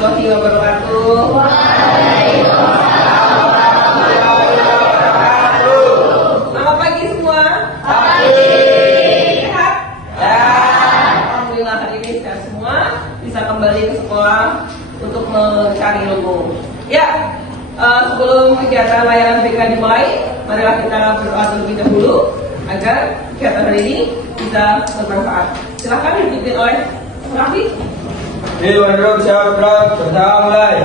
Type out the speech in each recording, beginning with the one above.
warahmatullahi wabarakatuh. Waalaikumsalam warahmatullahi wabarakatuh. Selamat pagi semua. Pagi. Sehat? Ya. Alhamdulillah hari ini sehat semua. Bisa kembali ke sekolah untuk mencari ilmu. Ya, sebelum kegiatan layanan BK dimulai, marilah kita berdoa terlebih dahulu agar kegiatan hari ini bisa bermanfaat. Silahkan dipimpin oleh Rafi. Bismillahirrahmanirrahim. Pertama mulai.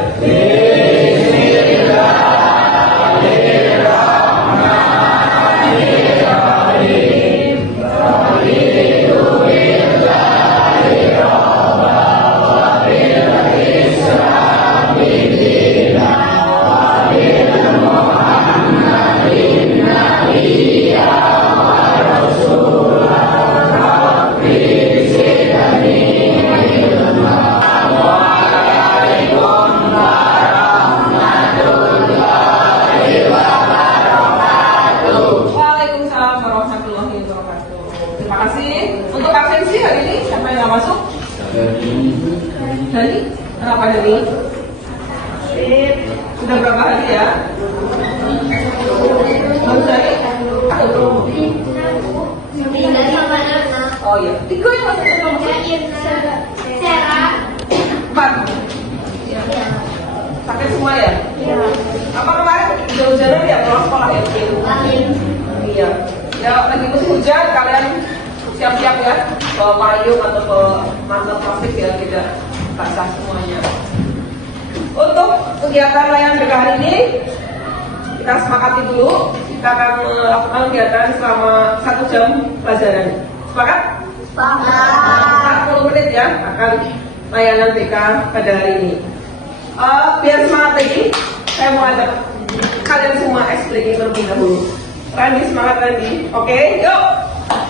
Terima kasih. Untuk absensi hari ini siapa yang nggak masuk? Dani? Kenapa Dani? Sudah berapa hari ya? Baru Dani? Oh iya. Tiga yang masuk ke kamu? Empat. Sakit semua ya? Apa kemarin hujan-hujanan ya pulang sekolah ya? Iya. Ya lagi musim hujan, kalian siap-siap ya bawa payung atau bawa mantel plastik ya, tidak basah semuanya. Untuk kegiatan layanan BK hari ini kita sepakati dulu, kita akan melakukan kegiatan selama 1 jam pelajaran. Sepakat? Sepakat. 40 menit ya akan layanan BK pada hari ini. Biar semangat lagi, saya mau ajak kalian semua explaining terlebih dahulu. Randy, semangat Randy. Oke, yuk.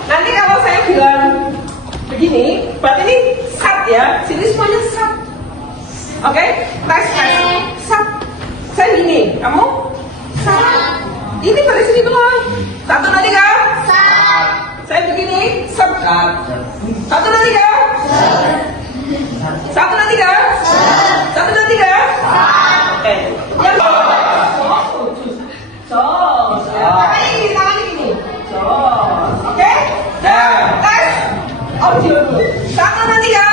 Nanti kalau saya bilang begini, berarti ini sat ya. Sini semuanya sat. Oke, tes. Sat. Saya gini, kamu sat. Ini pada sini doang. 1, 2, 3. Sat. Saya begini, sat. 1, 2, 3. Sat. 1, 2, 3. Sat. 1, 2, 3. Sat. Oke. Yang tangan ini. Oke? Dan tes audio dulu. 1, 2, 3.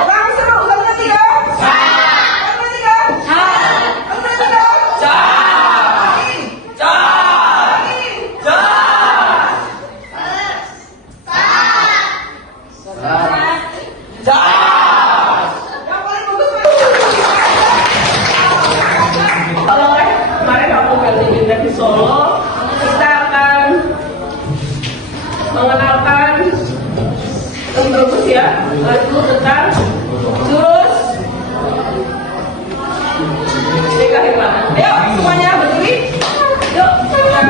Ulang seru. 1, 2, 3. 1, 2, 3. 1, 2, 3. Yang paling bagus. Kalau kemarin aku belajar di Solo, kita akan mengenalkan bagus ya, itu tentang jurus BK hebat. Ayo semuanya berdiri. Yuk kita.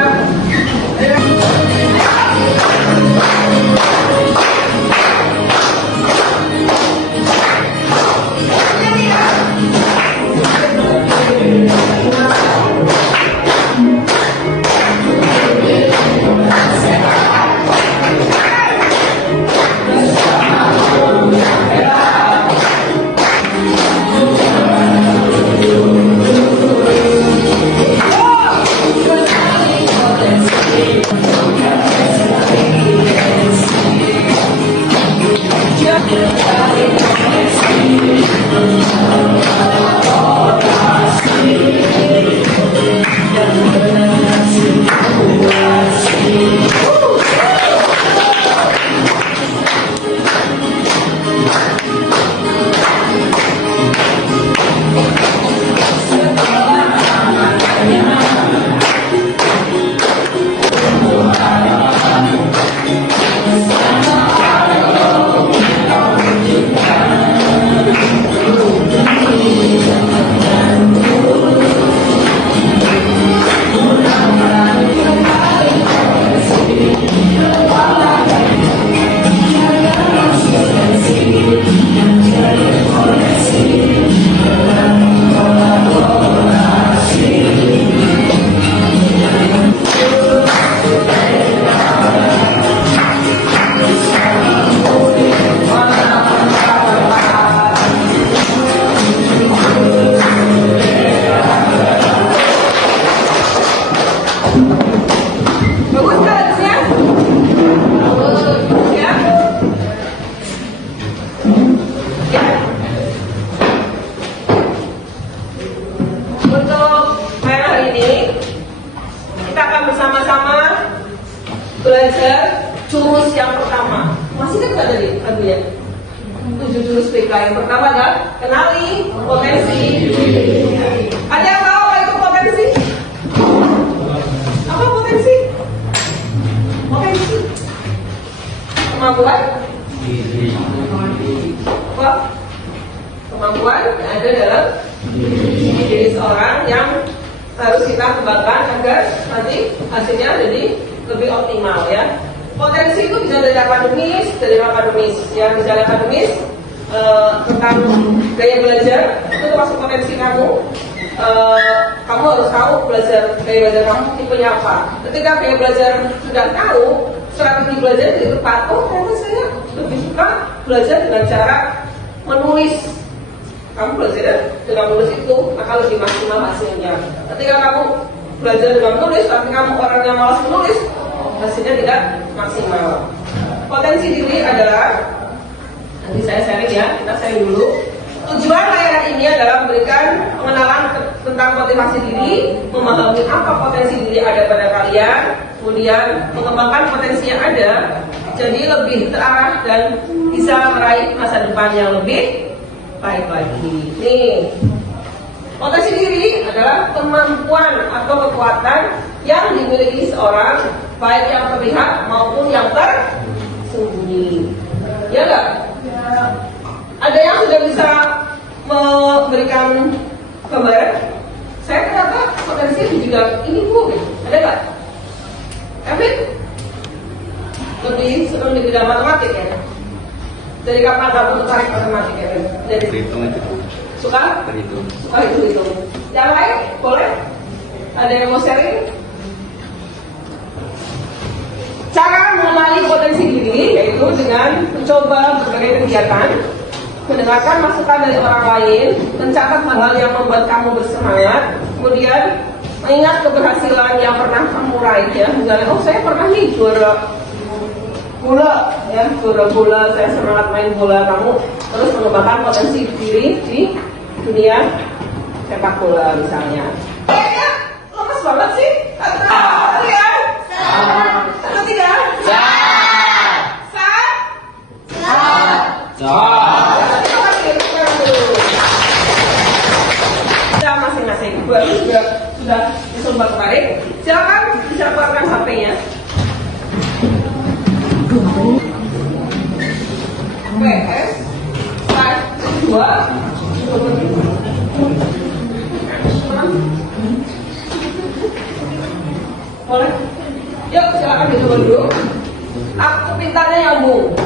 jurus yang pertama. Masih kan nggak tadi lagunya? 7 jurus PK. Yang pertama adalah kenali potensi. Ada yang tahu apa itu potensi? Apa potensi? Potensi kemampuan apa? Kemampuan yang ada dalam diri seorang yang harus kita kembangkan agar nanti hasilnya jadi lebih optimal ya. Potensi itu bisa dari akademis, ya. Misalnya akademis tentang gaya belajar itu termasuk potensi kamu. Kamu harus tahu gaya belajar kamu tipenya apa. Ketika gaya belajar sudah tahu, strategi belajar jadi tepat. Oh, ternyata saya lebih suka belajar dengan cara menulis. Kamu belajar dengan menulis itu akan lebih maksimal hasilnya. Ketika kamu belajar dengan menulis, tapi kamu orang yang malas menulis, hasilnya tidak maksimal. Potensi diri adalah, nanti saya sharing ya, kita sharing dulu. Tujuan layanan ini adalah memberikan pengenalan tentang motivasi diri, memahami apa potensi diri ada pada kalian, kemudian mengembangkan potensi yang ada, jadi lebih terarah dan bisa meraih masa depan yang lebih baik lagi. Nih, potensi diri adalah kemampuan atau kekuatan yang dimiliki seorang, baik yang terlihat maupun yang tersembunyi. Ya enggak? Ada yang sudah bisa memberikan gambaran. Saya ternyata potensi di bidang ini Bu. Ada nggak? Kevin? Lebih senang di bidang matematik ya? Dari kapan kamu tertarik matematik Kevin? Dari Berhitung itu. Suka? Berhitung. Suka itu. Yang lain? Boleh? Ada yang mau sharing? Cara mengenali potensi diri yaitu dengan mencoba berbagai kegiatan, mendengarkan masukan dari orang lain, mencatat hal-hal yang membuat kamu bersemangat, kemudian mengingat keberhasilan yang pernah kamu raih ya. Misalnya, oh saya pernah nih juara bola, ya juara bola, saya semangat main bola. Kamu terus mengembangkan potensi diri di dunia sepak bola misalnya. Kayaknya lemes banget sih. Satu ya. Satu tidak. Masing-masing sudah dicoba kemarin. Silakan bisa keluarkan HP-nya. PS 2 boleh? Yuk silakan dicoba dulu. Aku pintarnya nyambung.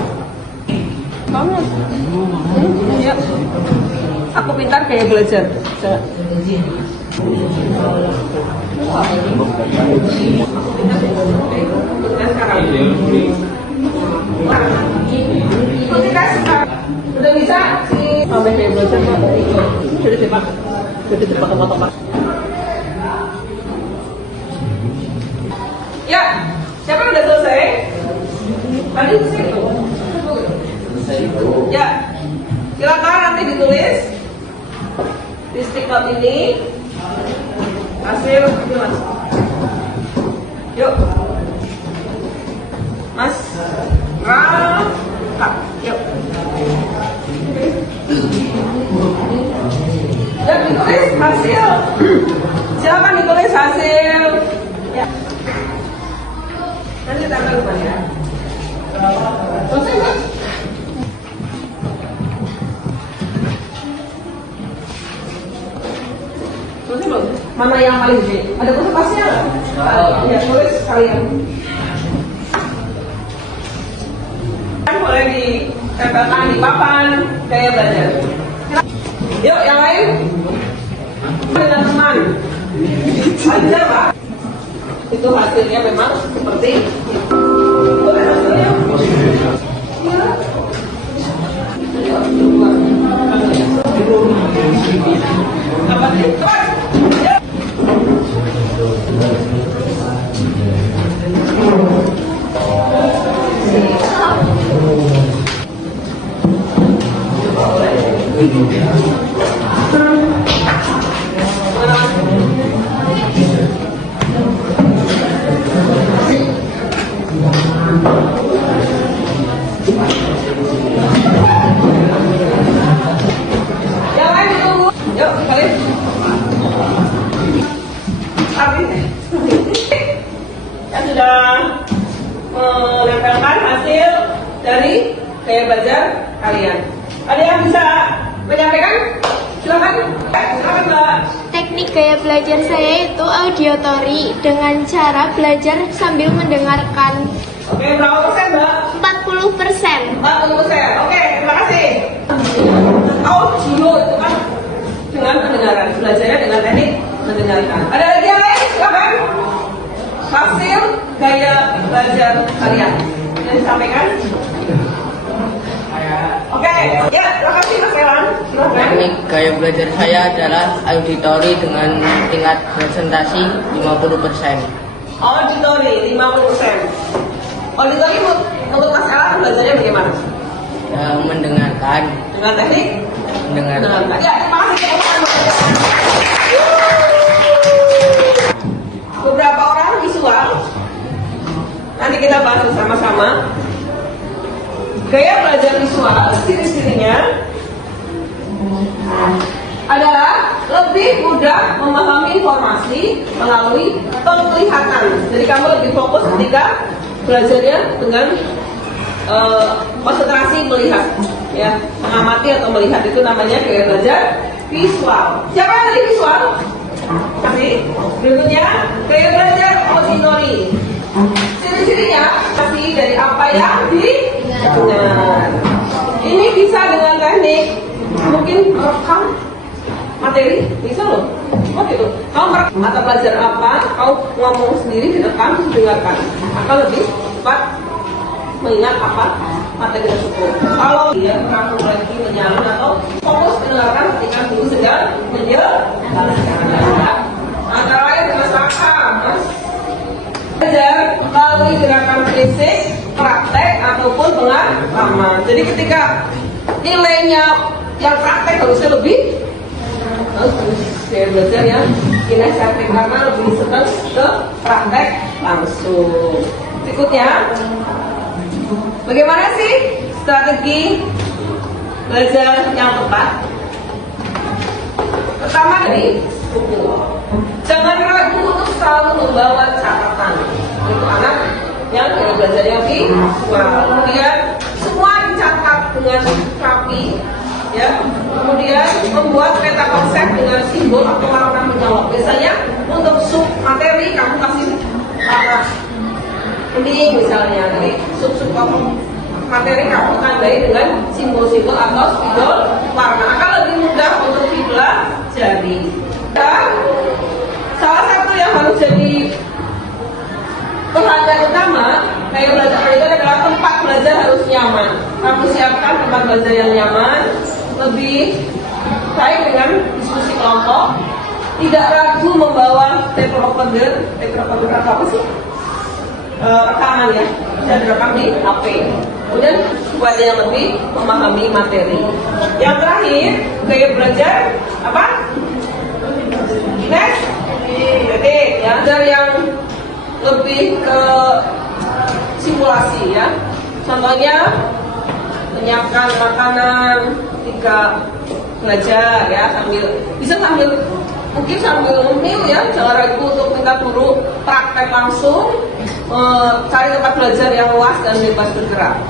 Kamu? Ya. Aku pintar kayak belajar. Udah bisa sih. Sampai kayak belajar sudah dipak. Sudah dipak ke motor. Ya, siapa udah selesai? Tadi selesai itu. Ya, silakan nanti ditulis di stick note ini hasil Mas. Yuk, Mas Raka, yuk. Ya, ditulis hasil. Silakan ditulis hasil. Ya. Nanti tanggal depan ya. Selesai Mas. Mana yang paling gede? Ada konsultasinya nggak? Ya, tulis sekalian. Kan boleh ditempelkan di papan gaya belajar. Yuk, yang lain. Dengan teman. Ada Pak? Itu hasilnya memang seperti itu. Boleh hasilnya? Apa sih? menempelkan hasil dari gaya belajar kalian. Ada yang bisa menyampaikan? Silakan. Silakan Mbak. Teknik gaya belajar saya itu auditory dengan cara belajar sambil mendengarkan. Oke, berapa persen Mbak? 40%. 40%. Oke, terima kasih. Audio itu kan dengan pendengaran, belajarnya dengan teknik mendengarkan. Ada lagi yang lain? Silakan. Hasil gaya belajar kalian yang disampaikan. Oke, ya, terima kasih Mas Elan. Silakan. Teknik gaya belajar saya adalah auditory dengan tingkat presentasi 50%. Auditori 50%. Auditori untuk Mas Elan belajarnya bagaimana? Mendengarkan, Dengan teknik mendengarkan. Ya, terima kasih. Beberapa orang visual. Nanti kita bahas bersama-sama. Gaya belajar visual, ciri-cirinya adalah lebih mudah memahami informasi melalui penglihatan. Jadi kamu lebih fokus ketika belajarnya dengan konsentrasi melihat, ya, mengamati atau melihat, itu namanya gaya belajar visual. Siapa yang tadi visual? Kasih. Berikutnya gaya belajar auditory. Ciri-cirinya pasti dari apa yang didengar. Ini bisa dengan teknik mungkin merekam materi, bisa loh. Oh gitu. Kamu merekam mata pelajaran apa, kau ngomong sendiri, direkam, dengarkan, akan lebih cepat mengingat apa materi tersebut. Kalau dia kamu lagi menyalin atau fokus mendengarkan ketika guru sedang menjelaskan. Antara lain dengan saka, Mas. Belajar melalui gerakan fisik, praktek ataupun pengalaman. Jadi ketika nilainya yang praktek harusnya lebih saya belajar yang kinestetik karena lebih senang ke praktek langsung. Berikutnya, bagaimana sih strategi belajar yang tepat? Pertama dari buku. Jangan ragu untuk selalu membawa catatan untuk anak yang belajarnya visual. Kemudian semua dicatat dengan rapi, ya. Kemudian membuat peta konsep dengan simbol atau warna menjawab. Biasanya untuk sub materi kamu kasih warna kuning misalnya, jadi sub materi kamu tandai dengan simbol-simbol atau spidol warna, akan lebih mudah untuk dipelajari. Dan salah satu yang harus jadi perhatian utama kayak belajar itu adalah tempat belajar harus nyaman. Kamu siapkan tempat belajar yang nyaman, lebih baik dengan diskusi kelompok. Tidak ragu membawa tape recorder apa sih? Rekaman ya, bisa direkam di HP. Kemudian supaya yang lebih memahami materi. Yang terakhir, gaya belajar apa? Next, jadi ya, belajar yang lebih ke simulasi ya. Contohnya menyiapkan makanan ketika belajar ya, sambil mungkin sambil ngemil ya, jangan ragu untuk minta guru praktek langsung, cari tempat belajar yang luas dan bebas bergerak.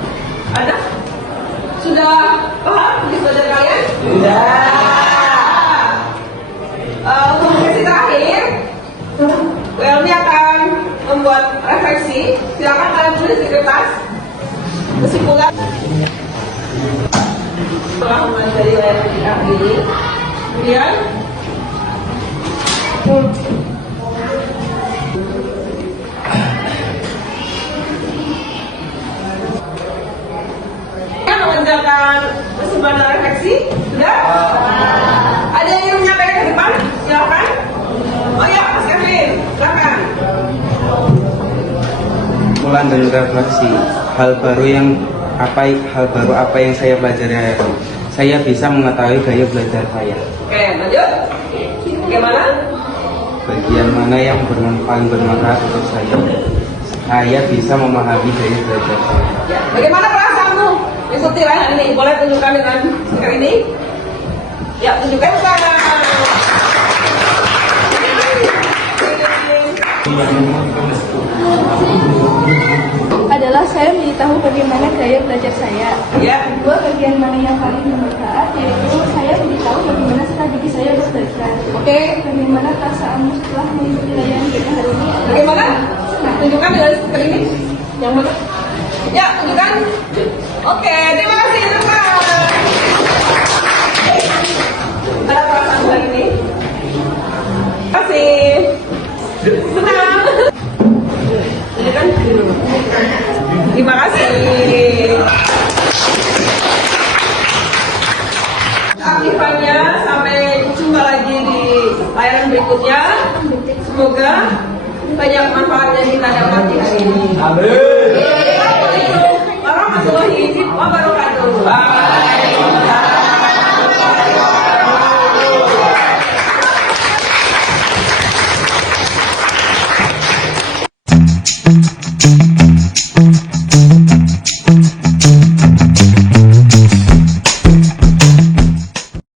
Ada? Sudah paham di belajar kalian? Sudah. Untuk sesi terakhir, Welmi akan membuat refleksi. Silakan kalian tulis di kertas kesimpulan setelah mempelajari layar ini. Kemudian mengerjakan kesimpulan refleksi. Sudah? Ada yang ingin menyampaikan ke depan? Silakan. Oh ya, Mas Kevin, silakan. Kesimpulan dari refleksi, hal baru apa yang saya pelajari hari ini. Saya bisa mengetahui gaya belajar saya. Oke, lanjut. Bagaimana? Bagian mana yang paling bermanfaat untuk saya? Saya bisa memahami gaya belajar saya. Ya, bagaimana perasaanmu? Ikuti latihan ini. Boleh tunjukkan dengan stiker ini? Ya, tunjukkan sekarang. Ada tahu bagaimana gaya belajar saya. Ya. Kedua, bagian mana yang paling bermanfaat, yaitu saya beritahu bagaimana strategi saya belajar. Oke. Bagaimana perasaanmu setelah mengikuti layanan kita hari ini? Bagaimana? Tunjukkan dengan seperti ini. Yang mana? Ya, tunjukkan. Oke, terima kasih teman. Ada perasaan hari ini? Terima kasih. Senang. Tunjukkan. Terima kasih. Aktifannya, sampai jumpa lagi di layanan berikutnya. Semoga banyak manfaat yang kita dapati hari ini. Amin. Assalamualaikum warahmatullahi wabarakatuh.